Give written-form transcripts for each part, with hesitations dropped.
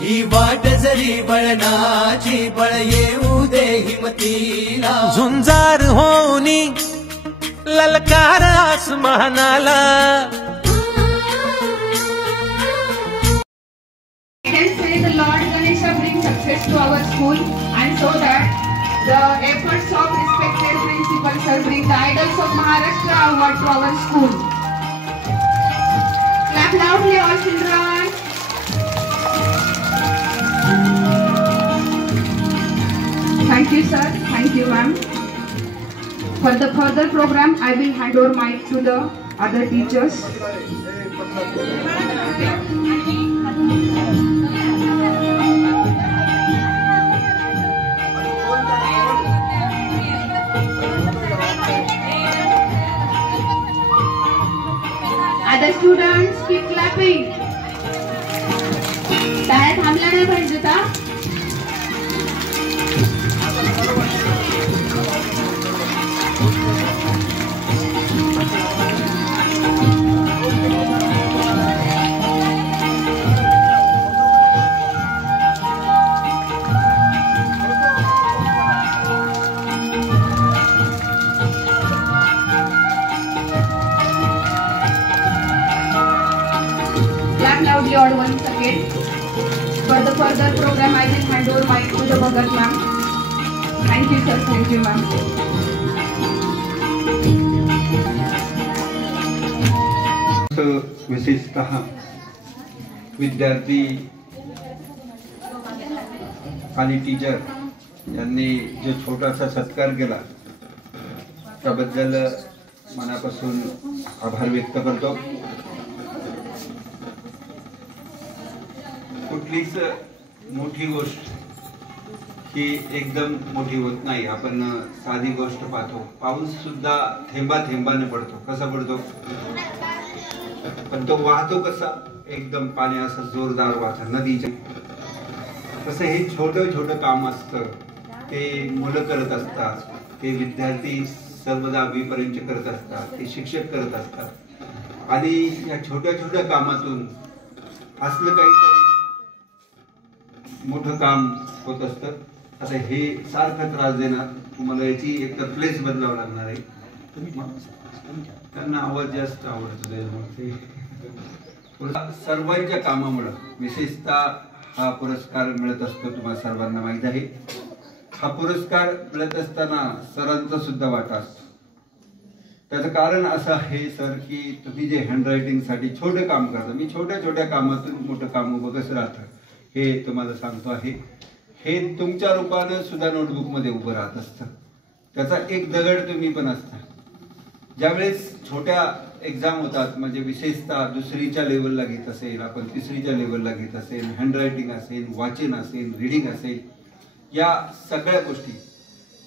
ही वाट जरी बळनाची बळ येऊ दे हिमतीला झुंजार होनी ललकार आसमानाला The Lord Ganesha bring success to our school, and so that the efforts of respected principals shall bring the idols of Maharashtra award to our school. Clap loudly, all children. Thank you, sir. Thank you, ma'am. For the further program, I will hand over mic to the other teachers. Other students, keep clapping. टाळ्या थांबल्या नाही पाहिजे का? Clap loudly all once again. For the further program, I will hand over mic to the Bhagat ma'am. Thank you, sir. Thank you, ma'am. विशेषतः विद्यार्थी आणि teacher यांनी जो छोटासा सत्कार केला त्याबद्दल मनापासून आभार व्यक्त करतो. कुठलीच मोठी गोष्ट ही एकदम मोठी होत नाही. आपण साधी गोष्ट पाहतो, पाऊस सुद्धा थेंबा थेंबाने पडतो. कसा पडतो? पण तो वाहतो कसा? एकदम पाणी असं जोरदार वाहतं नदीच्या. तसं हे छोटं छोटं काम असतं, ते मुलं करत असतात, ते विद्यार्थी सर्व 10वी पर्यंत करत असतात, ते शिक्षक करत असतात आणि या छोट्या छोट्या कामातून असलं काहीतरी मोठं काम होत असतं. आता हे सारखं त्रास देणार, तुम्हाला याची एक तर प्लेस बदलावं लागणार आहे. त्यांना आवाज जास्त आवडतो. सर्वांच्या कामामुळे विशेषतः हा पुरस्कार मिळत असतो, तुम्हाला सर्वांना माहित आहे. हा पुरस्कार मिळत असताना सरांचा सुद्धा वाटा असतो. त्याचं कारण असं आहे सर की तुम्ही जे हँडरायटिंग साठी छोटं काम करता, मी छोट्या छोट्या कामातून मोठं काम उभं कसं राहतं हे तुम्हाला सांगतो आहे. हे तुमच्या रूपानं सुद्धा नोटबुक मध्ये उभं राहत असतं. त्याचा एक दगड तुम्ही पण असता. ज्यावेळेस छोट्या एक्झाम होतात, म्हणजे विशेषतः 2रीच्या लेवलला घेत असेल, आपण 3रीच्या लेवलला घेत असेल, हँडरायटिंग असेल, वाचन असेल, रीडिंग असेल, या सगळ्या गोष्टी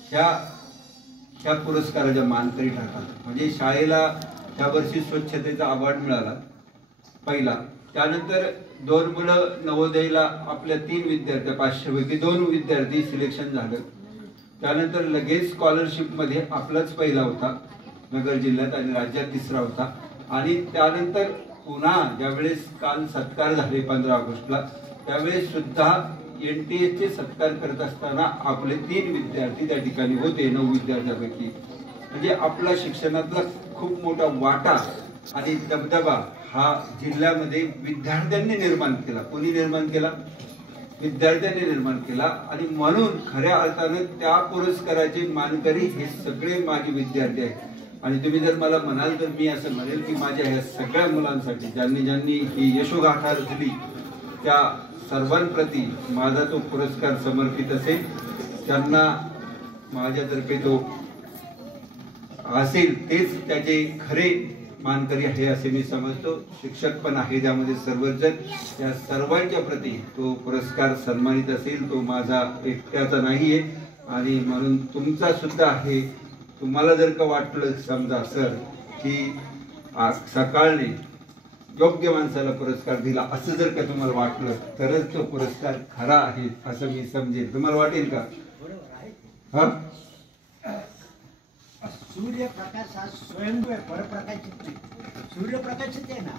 ह्या पुरस्काराच्या मानकरी ठरतात. म्हणजे शाळेला त्या वर्षी स्वच्छतेचा अवॉर्ड मिळाला पहिला. त्यानंतर 2 मुलं नवोदयला, आपल्या 3 विद्यार्थी 500 पैकी 2 विद्यार्थी सिलेक्शन झालं. त्यानंतर लगेच स्कॉलरशिप मध्ये आपलाच पहिला होता नगर जिल्ह्यात आणि राज्यात 3रा होता. आणि त्यानंतर पुन्हा ज्यावेळेस काल सत्कार झाले 15 ऑगस्टला, त्यावेळेस सुद्धा NTS चे सत्कार करत असताना आपले 3 विद्यार्थी त्या ठिकाणी होते 9 विद्यार्थ्यांपैकी. म्हणजे आपला शिक्षणातला खूप मोठा वाटा आणि दबदबा हा जिल्ह्यामध्ये विद्यार्थ्यांनी निर्माण केला. कोणी निर्माण केला? विद्यार्थ्यांनी निर्माण केला. आणि म्हणून खऱ्या अर्थानं त्या पुरस्काराचे मानकरी हे सगळे माझे विद्यार्थी आहेत. आणि तुम्ही जर मला म्हणाल तर मी असं म्हणेल की माझ्या ह्या सगळ्या मुलांसाठी ज्यांनी ज्यांनी ही यशोगाथा रचली त्या सर्वांप्रती माझा तो पुरस्कार समर्पित असेल. त्यांना माझ्यातर्फे तो असेल तेच त्याचे खरे मानकरी आहे असे मी समजतो. शिक्षक पण आहे त्यामध्ये सर्वच जण, या सर्वांच्या प्रती तो पुरस्कार सन्मानित असेल. तो माझा एकट्याचा नाहीये आणि म्हणून तुमचा सुद्धा आहे. तुम्हाला जर का वाटलं समजा सर की सकाळने योग्य माणसाला पुरस्कार दिला असं जर का तुम्हाला वाटलं तरच तो पुरस्कार खरा आहे असं मी समजेल. तुम्हाला वाटेल का? हा, सूर्यप्रकाश हा स्वयंभू आहे, परप्रकाशित नाही. सूर्यप्रकाशित आहे ना.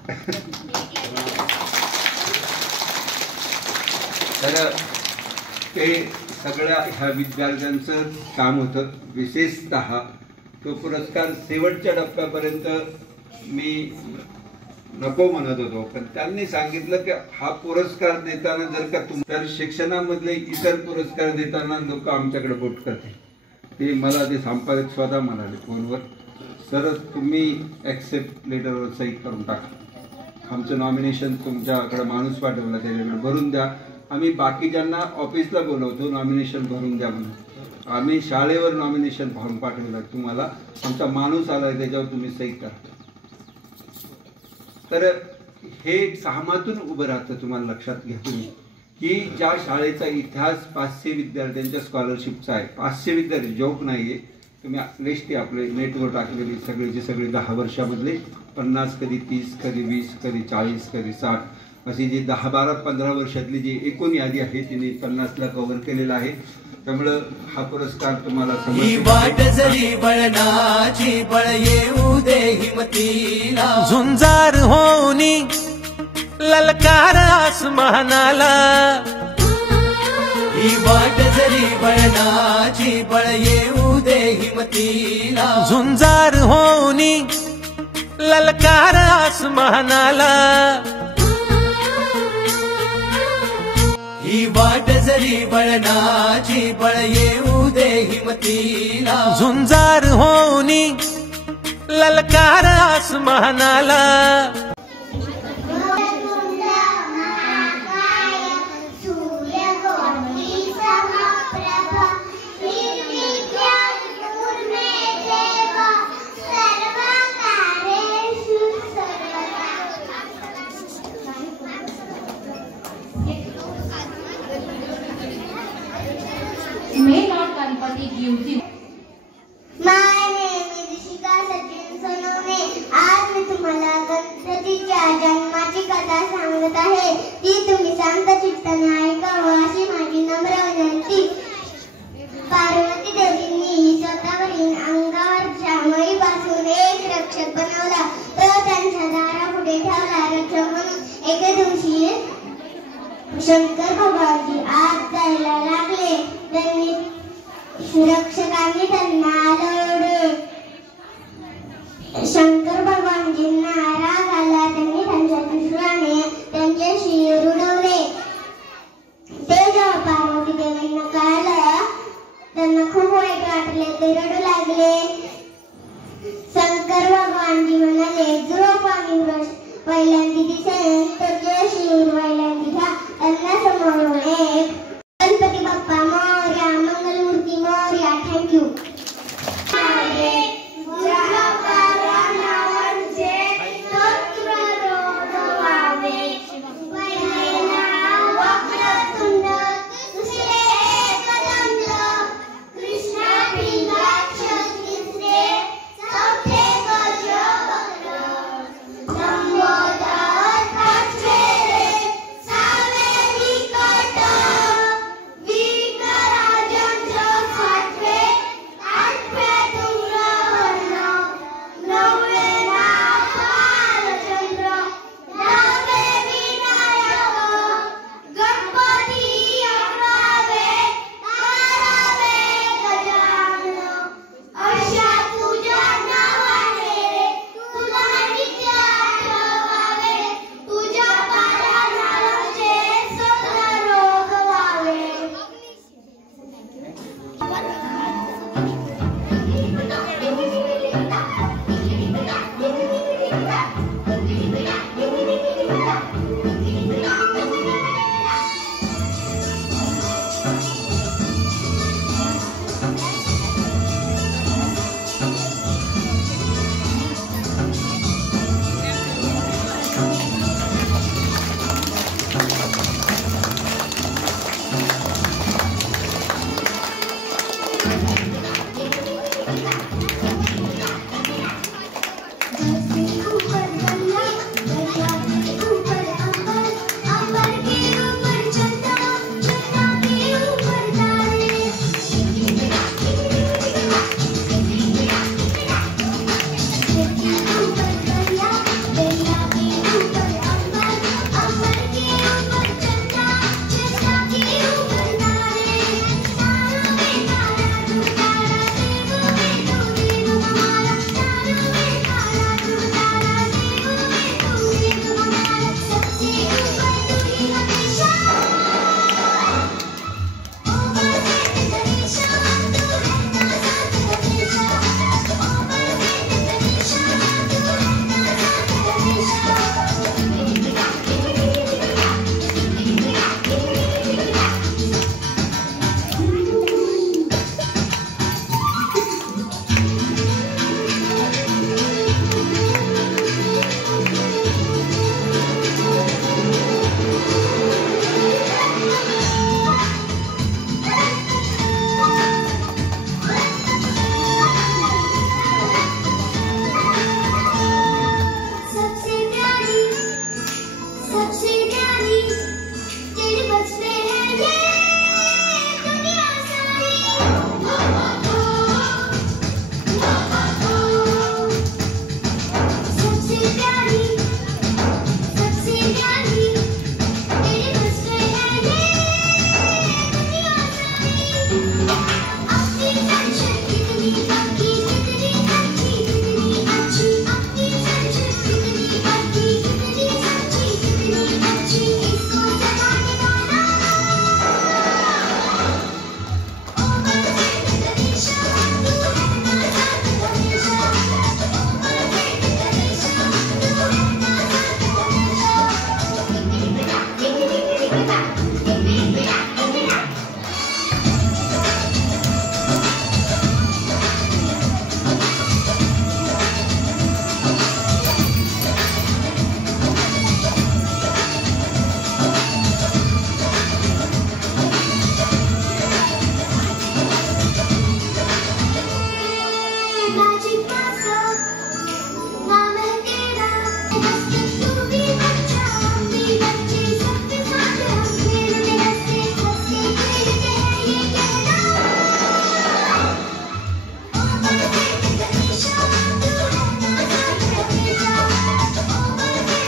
तर ते सगळ्या ह्या विद्यार्थ्यांचं काम होतं. विशेषतः तो पुरस्कार शेवटच्या टप्प्यापर्यंत मी नको म्हणत होतो, पण त्यांनी सांगितलं की हा पुरस्कार देताना जर का तर शिक्षणामधले इतर पुरस्कार देताना लोक आमच्याकडे बोट करते. ते मला ते संपादक स्वतः म्हणाले फोनवर, सर तुम्ही ऍक्सेप्ट लेटरवर सही करून टाका. आमचं नॉमिनेशन तुमच्याकडे माणूस पाठवला त्याच्याकडे भरून द्या. आम्ही बाकीच्यांना ऑफिसला बोलवतो नॉमिनेशन भरून द्या म्हणून. आम्ही शाळेवर नॉमिनेशन फॉर्म पाठवला, तुम्हाला आमचा माणूस आलाय त्याच्यावर तुम्ही सही करा. तर हे सामातून उभं राहतं. तुम्हाला लक्षात घ्या तुम्ही की ज्या शाळेचा इतिहास 500 विद्यार्थ्यांच्या स्कॉलरशिपचा आहे. 500 विद्यार्थी जोक नाहीये. तुम्ही लिस्ट आपले नेटवर टाकलेली सगळीचे सगळे 10 वर्षामधले 50, कधी 30, कधी 20, कधी 40, कधी 60 अशी जी 10, 12, 15 वर्षातली जी एकूण यादी आहे तिने 50ला कव्हर केलेला आहे. त्यामुळं हा पुरस्कार तुम्हाला ही वाट जरी बळनाची बळ येऊ दे हिमतीला. झुंजार होनी ललकार आसमानाला. ही वाट जरी बळनाची बळ येऊ दे हिमतीला. झुंजार होनी ललकार आसमानाला. ही वाट जरी बळनाची बळ येऊ दे हिमतीला. झुंजार होनी ललकार आसमानाला. May Lord Ganpati gives you. My name is Rishika Sachin Sonone. आज मैं तुम्हाला गणपती दिवशी शंकर भगवानजी आत जायला लागले. त्यांनी सुरक्षकांनी त्यांना लढवले. शंकर भगवानजींना राग आला. त्यांनी त्यांच्या त्रिशूळाने त्यांचे शिर उडवले. ते जेव्हा पार्वती देवींना कळलं त्यांना खूप वाईट वाटले. ते रडू लागले. शंकर भगवानजी म्हणाले, जो पाणी पहिल्यांदा दिसेल तर जे शिर पहिल्यांदा घ्या. त्यांना समोरून एक Ganpati Bappa Morya, Mangalmurti Morya. Thank you.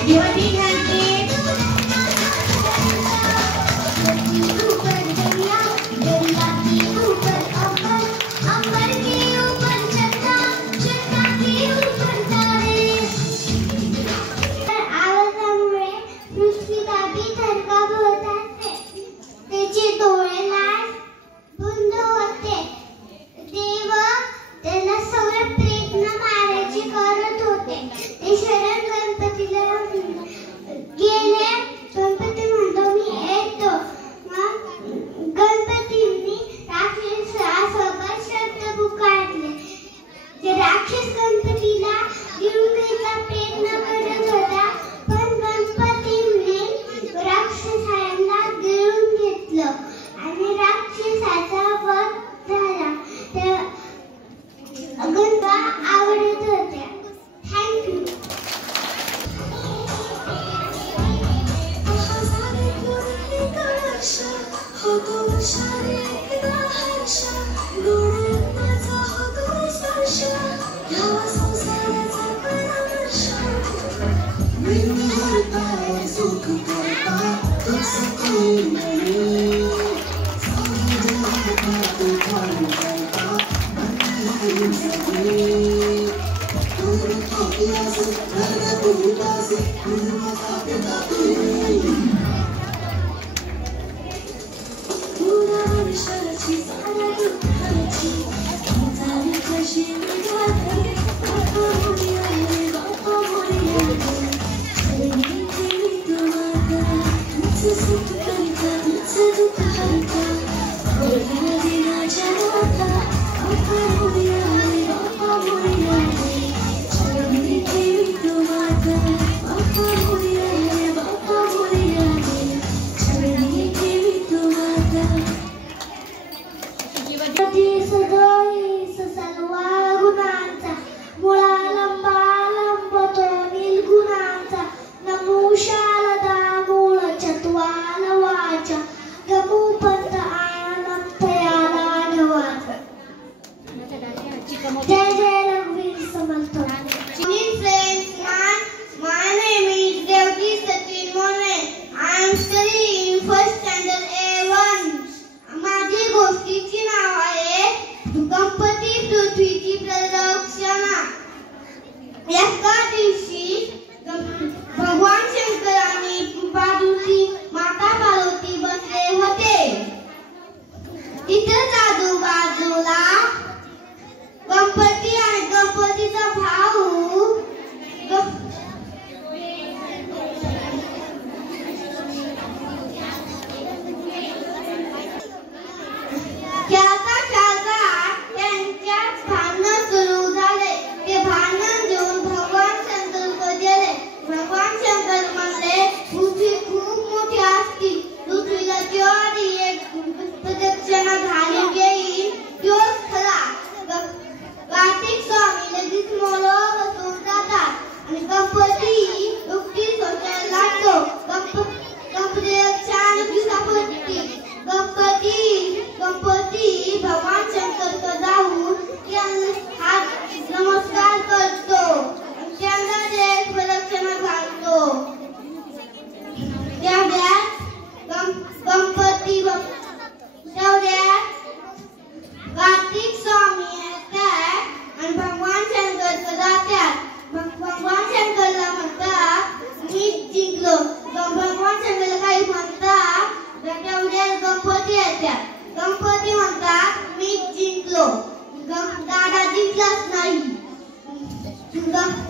Your big hand, please.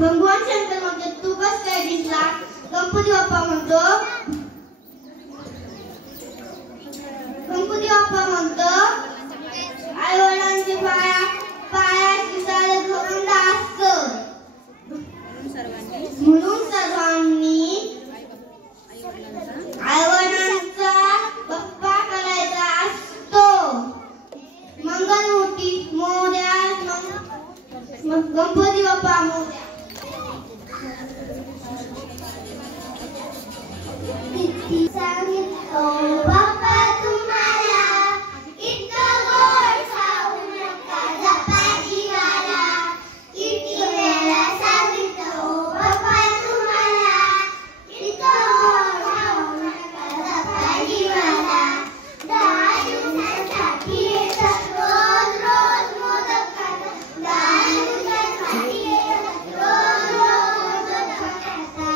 भगवान शंकर म्हणतो तू कस काय दिसला? गणपती बाप्पा म्हणतो आई वडिलांचे पायाची सारे घमंड असतं म्हणून सर्वांनी आई वडिलांचा बाप्पा करायचा असतो. मंगलमूर्ती मोरया, गणपती बाप्पा मोरया. किती सांगितलं बाप्पा तुम्हाला, इतकं गोड खाऊ नका जपा जीवाला. किती वेळा सांगितलं बाप्पा तुम्हाला, इतकं गोड खाऊ नका जपा जीवाला. 10 दिवसांसाठी येतात रोज रोज मोदक खाता. 10 दिवसांसाठी येतात रोज रोज मोदक खाता.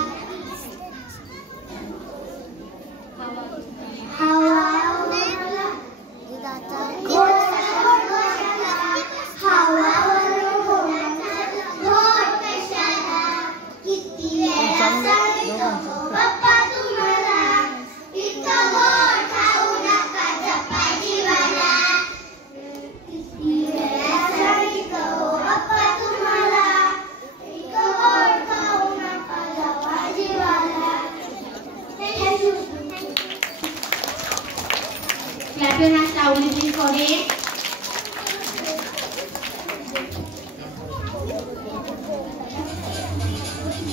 Clap your hands loudly please for it.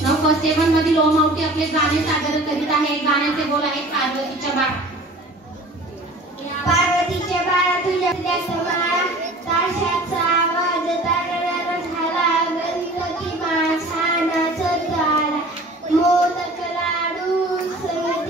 Now first step मधील ओम मावटी आपले गाणे सादर करीत आहे. गाण्याचे बोल आहेत पार्वतीच्या बाळा. पार्वतीच्या बाळा तुझ्या समाळा, ताशाचा आवाज तारळाला झाला. गणपती मा छानाचा झाला. मोदक लाडू सगळे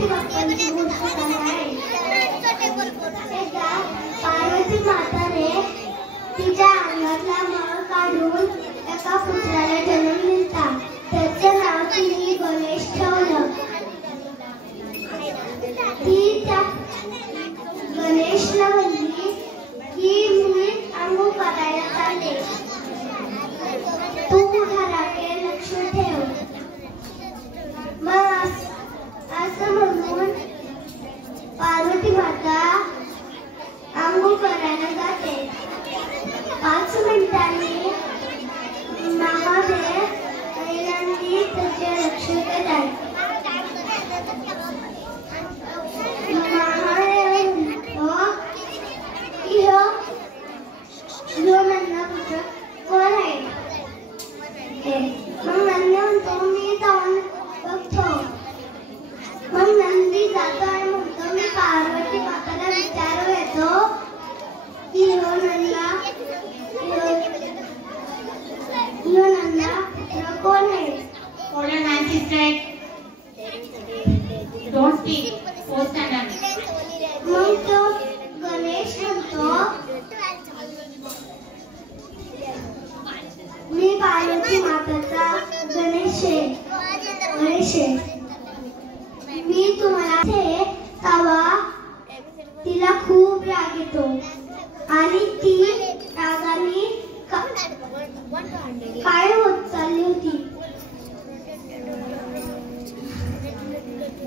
गणपती बाप्पांची मूर्ती आहे. एकदा पार्वती माताने तिच्या अंगातला मळ काढून एका पुत्राला जन्म दिला. त्याचं नाव तिने गणेश ठेवलं. ती त्या गणेशला म्हणली की मी अंघोळ करायला चालले, तू घराकडे लक्ष ठेव. मग असं म्हणून पार्वती माता अंघोळ करायला जाते. 5 मिनिटांनी महादेव पहिल्यांदी त्याचे लक्ष देतात. महादेव नंदा पुत्र कोण आहे ते. मग नंदी म्हणतो मी जाऊन बघतो. मग नंदी जातो आणि म्हणतो मी पार्वती माताला विचारू येतो की नंदा पुत्र कोण आहे. Older man, she said, don't speak, go stand up. मग तो गणेश म्हणतो मी पार्वती माताचा गणेश आहे. मी तुम्हाला तेव्हा तिला खूप राग येतो आणि ती रागाने काय होत चालली होती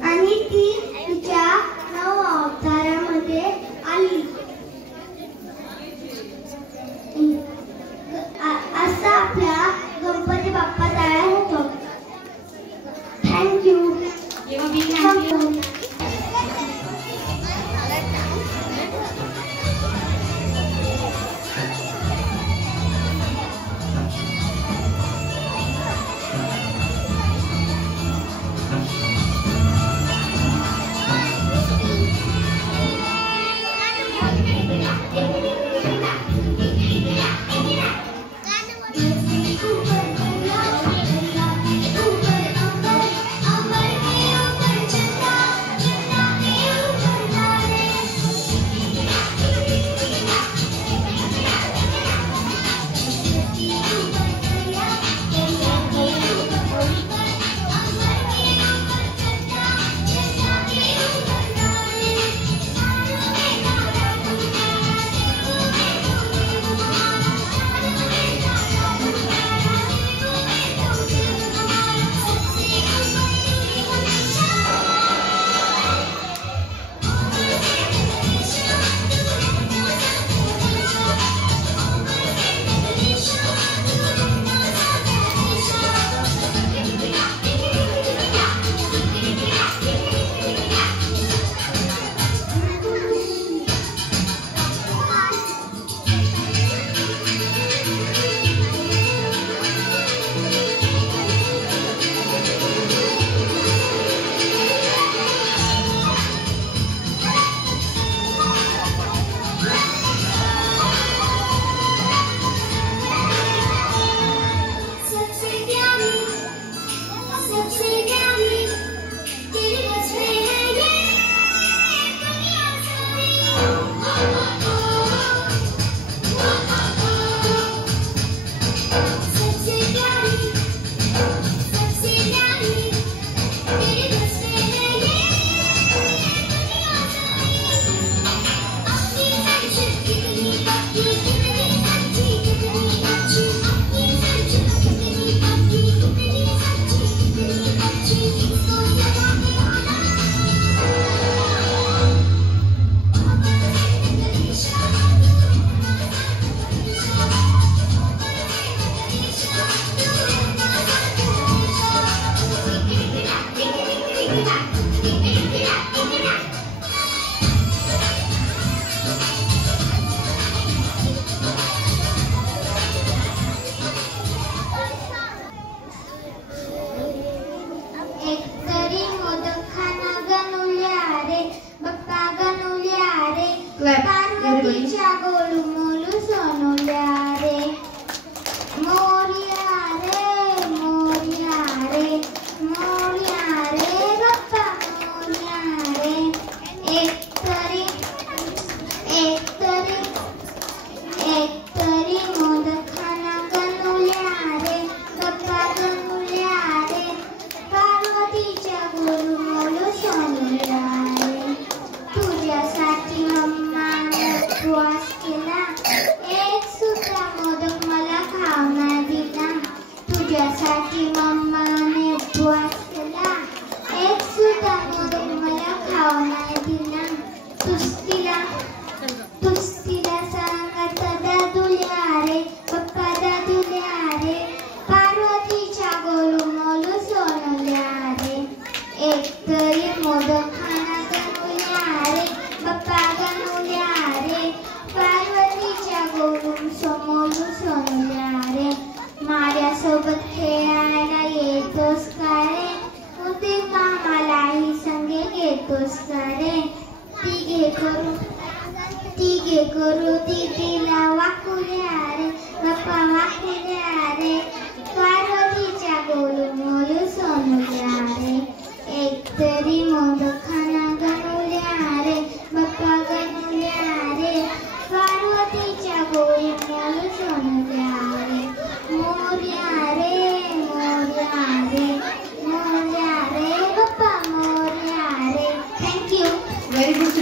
आणि ती तिच्या 9 अवतारामध्ये आली. असा आपला गणपती बाप्पा तयार होतो. थँक्यू. पार्वतीच्या गोलू मोलू सोनुल्या रे, मोरया रे मोरया रे, मोरया रे बाप्पा मोरया भावना तिला तूच तिला सांगत दादुल्या रे पप्पा दादुल्या रे पार्वतीच्या गोलू मोलू सोनुल्या रे एकतरी मोदक खाना गणुल्या रे पप्पा गणुल्या रे पार्वतीच्या गोलू मोलू सोनुल्या रे माझ्यासोबत खेळायला येतोस का रे उदे मामालाही संगे घेतोस का रे तिघे करू दीदीला वाकुल्या रे बाप्पा वाकुल्या रे पार्वतीच्या गोलू मोलू सोनुल्या रे एकतरी मोदक खाना गणुल्या रे बाप्पा गणुल्या रे पार्वतीच्या गोलू मोलू सोनुल्या रे मोरया रे मोरया रे मोरया रे बाप्पा मोरया रे. Thank you. Very good.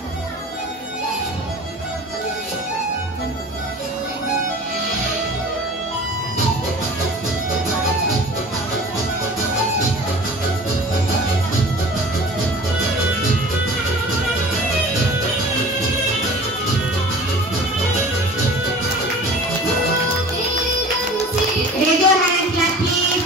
Raise your hand, clap please.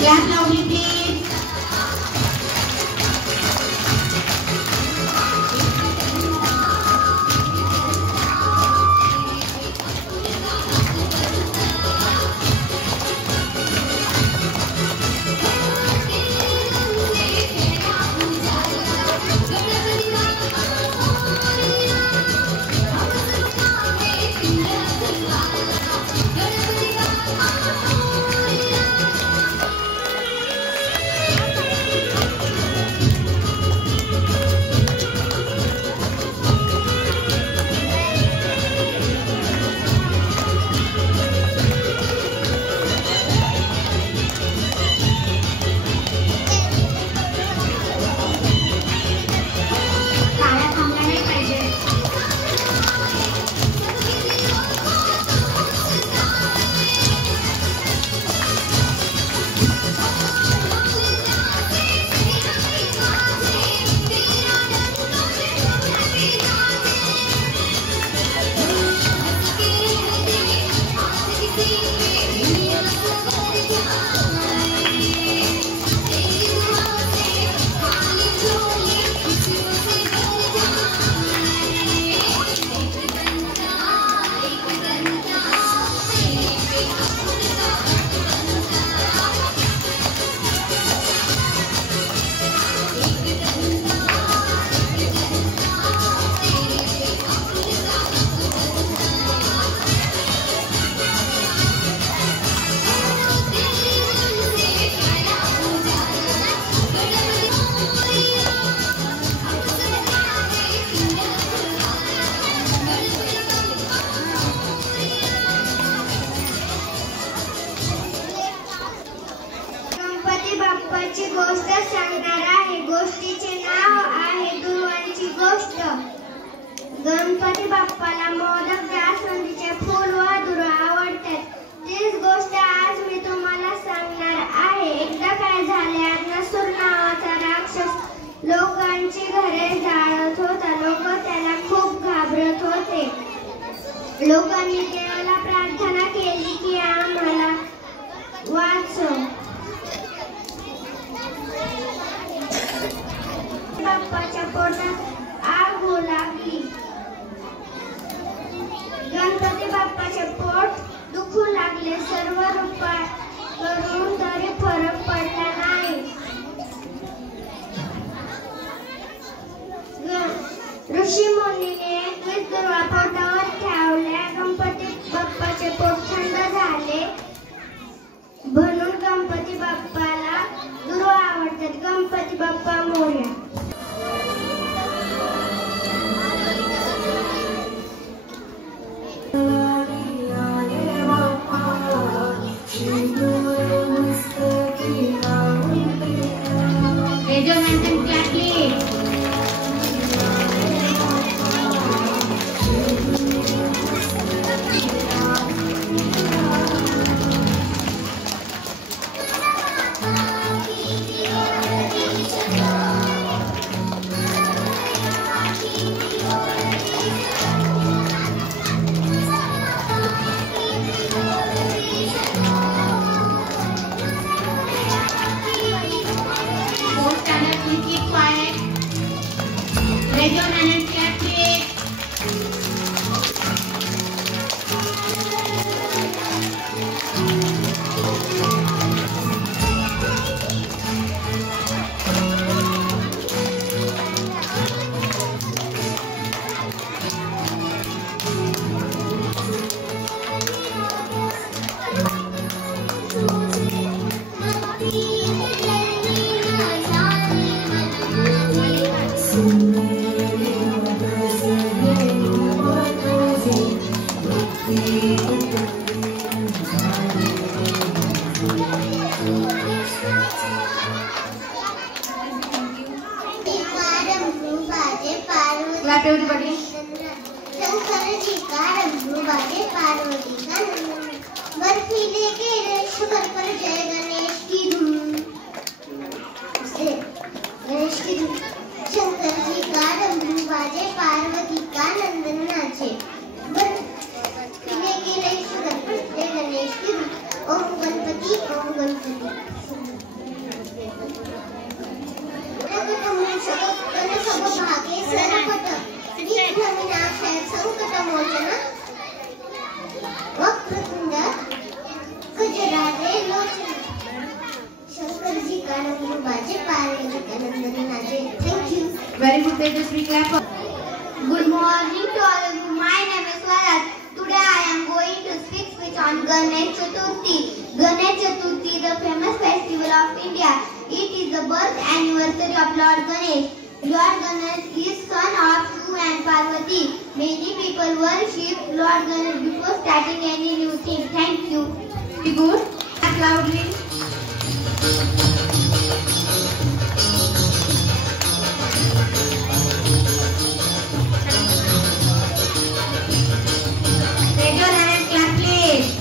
Clap loudly please. बाप्पाची गोष्ट सांगणार आहे. गोष्टीचे नाव आहे दुर्वांची गोष्ट. गणपती बाप्पाला मोदक जास्वंदीचे फूल व दुर्वा आवडतात. तीच गोष्ट आज मी तुम्हाला सांगणार आहे. एकदा काय झाले, अग्नासूर नावाचा राक्षस लोकांची घरे जाळत होता. लोक त्याला खूप घाबरत होते. लोकांनी देवाला प्रार्थना केली की आम्हाला वाचव. बाप्पाच्या पोटात आग होऊ लागली. गणपती बाप्पाचे पोट दुखू लागले. सर्व उपाय करून तरी फरक पडला नाही. ऋषी मुनीने 21 दुर्वा पोटावर ठेवल्या. गणपती बाप्पाचे पोट थंड झाले. म्हणून गणपती बाप्पाला दुर्वा आवडतात. गणपती बाप्पा मोरया. Clap everybody. शंकरजी का डमरू बाजे पार्वती का नंदन बर्फी लेके शुगर पर जय गणेश की धूम गणेश की धूम. शंकरजी का डमरू बाजे पार्वती का नंदन नाचे बर्फी लेके शुगर पर जय गणेश की धूम. ओम गणपति ओम गणपति. भागे सरपट संकटमोचन वक्रतुंड गजराजे लोचन. शंकर जी का डमरू बाजे पार्वती का नंदन नाचे. Thank you. Very good, Tejasvi. Clap. Good morning to all of you. My name is Swaraj. Today I am going to speak on Ganesh Chaturthi. Ganesh Chaturthi, the famous festival of India. It is the birth anniversary of Lord Ganesh. Lord Ganesh is son of Shiva and Parvati. Many people worship Lord Ganesh before starting any new thing. Thank you. Be good. Clap loudly. Raise your hand and clap, please.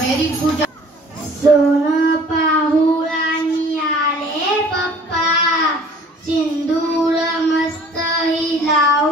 Very good. सोनं पाहुळानी आले पप्पा सिंदूर मस्त ही लाव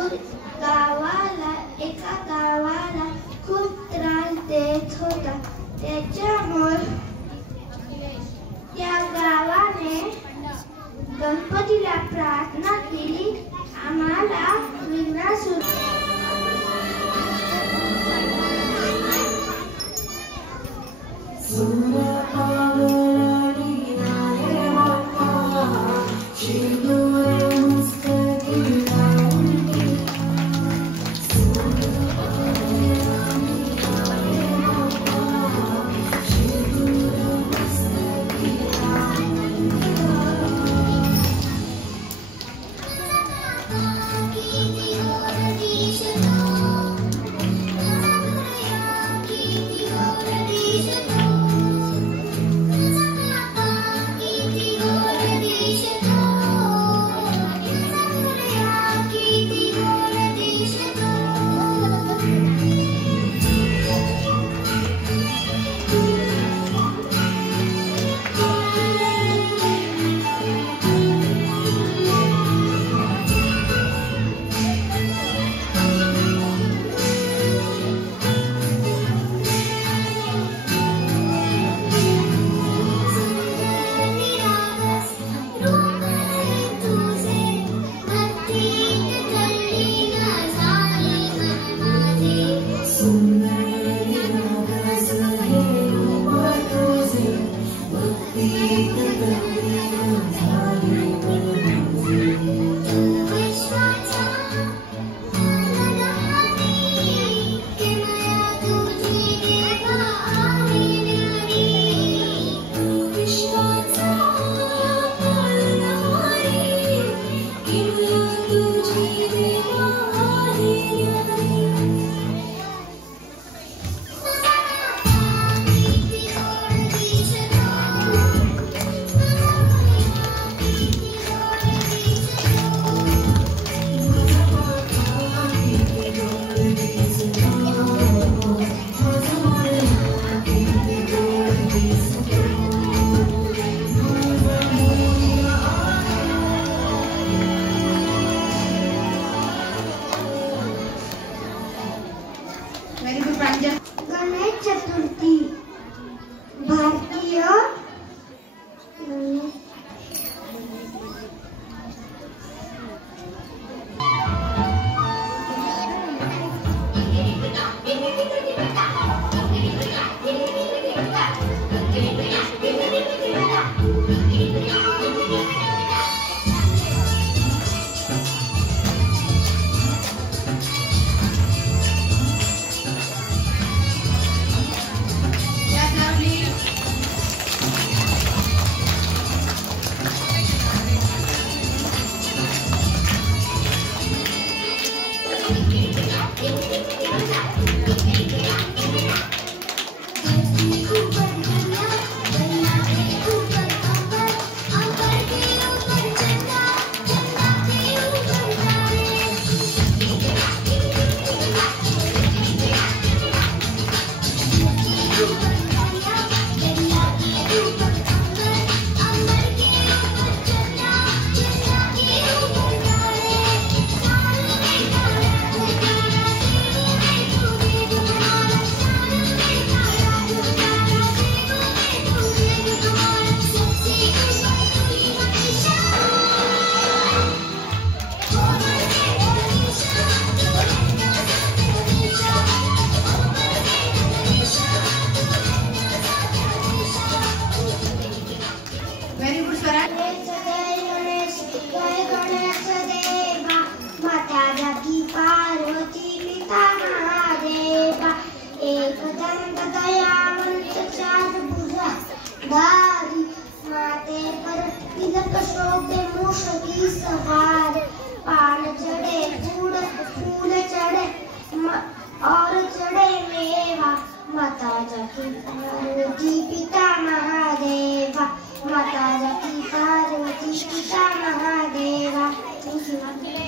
मजूर एका गावाला खूप त्रास देत होता. त्याच्यामुळे त्या गावाने गणपतीला प्रार्थना केली, आम्हाला विघ्नासूर गणेश चतुर्थी भारतीय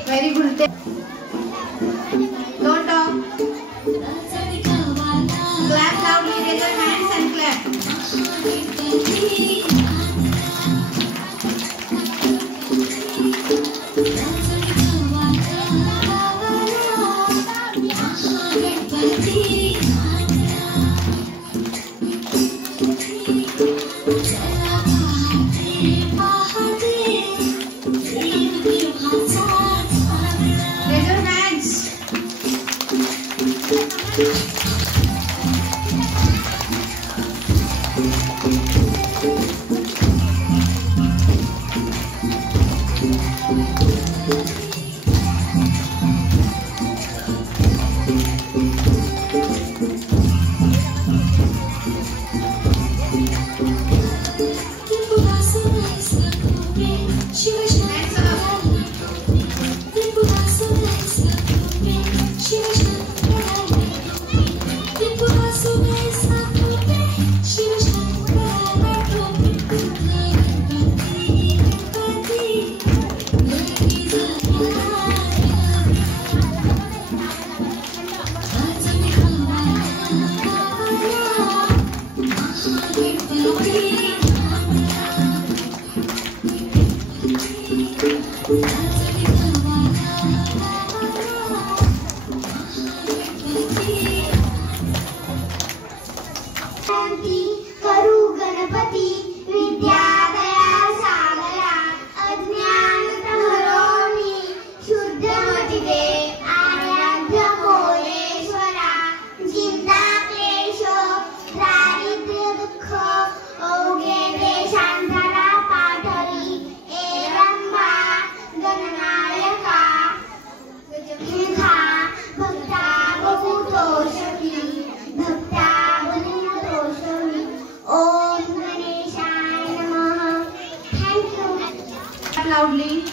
Very good. Don't talk. Clap loudly. Raise your hands and clap. करू गणपती विद्या दया सागरा अज्ञान तमरोनी शुद्ध मती दे आराध्य मोरेश्वरा चिंता क्लेश दारिद्र्य दुःख ओगे देशांतरा पाठरी एरंबा गणनायका गजमुखा भक्ता बहुतोषी भक्ता Om Ganeshaya Namaha. Thank you. Loudly.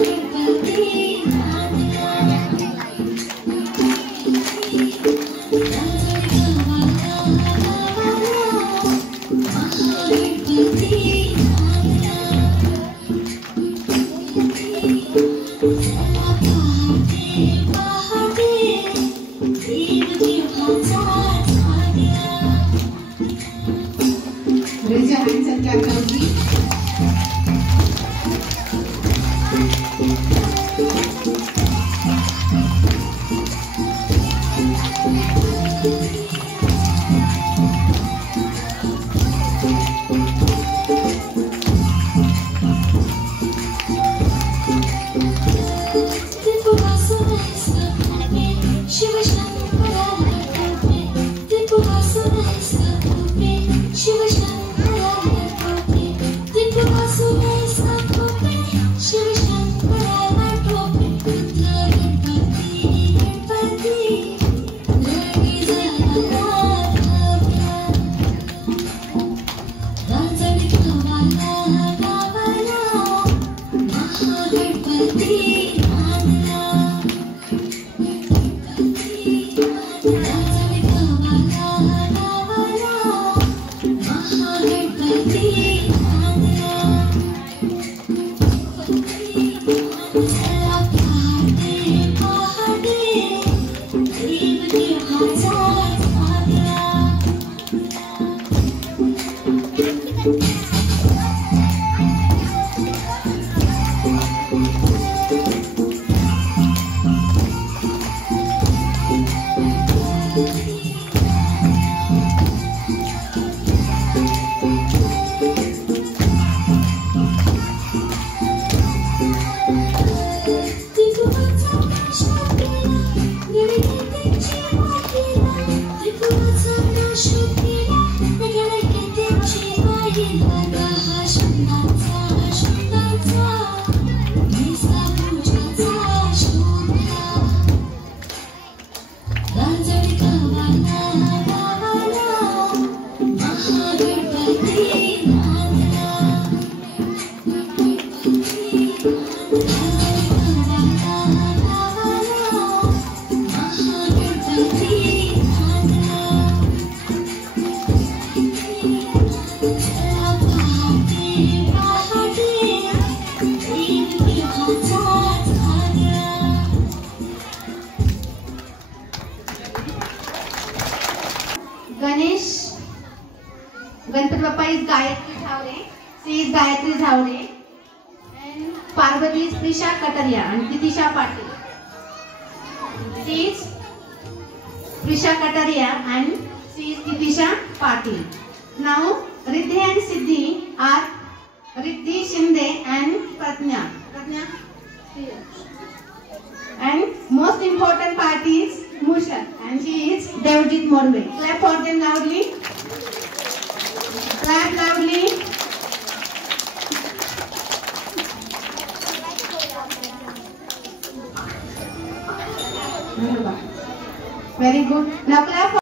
Very good, please. Parvati is Prisha Kataria and Titisha Patil. She is Prisha Kataria and she is Titisha Patil. Now Riddhi and Siddhi are Riddhi Shinde and Pratnya. And most important part is Mushan and she is Devjit Morve. Clap for them loudly. Clap loudly. Very good. Now clap for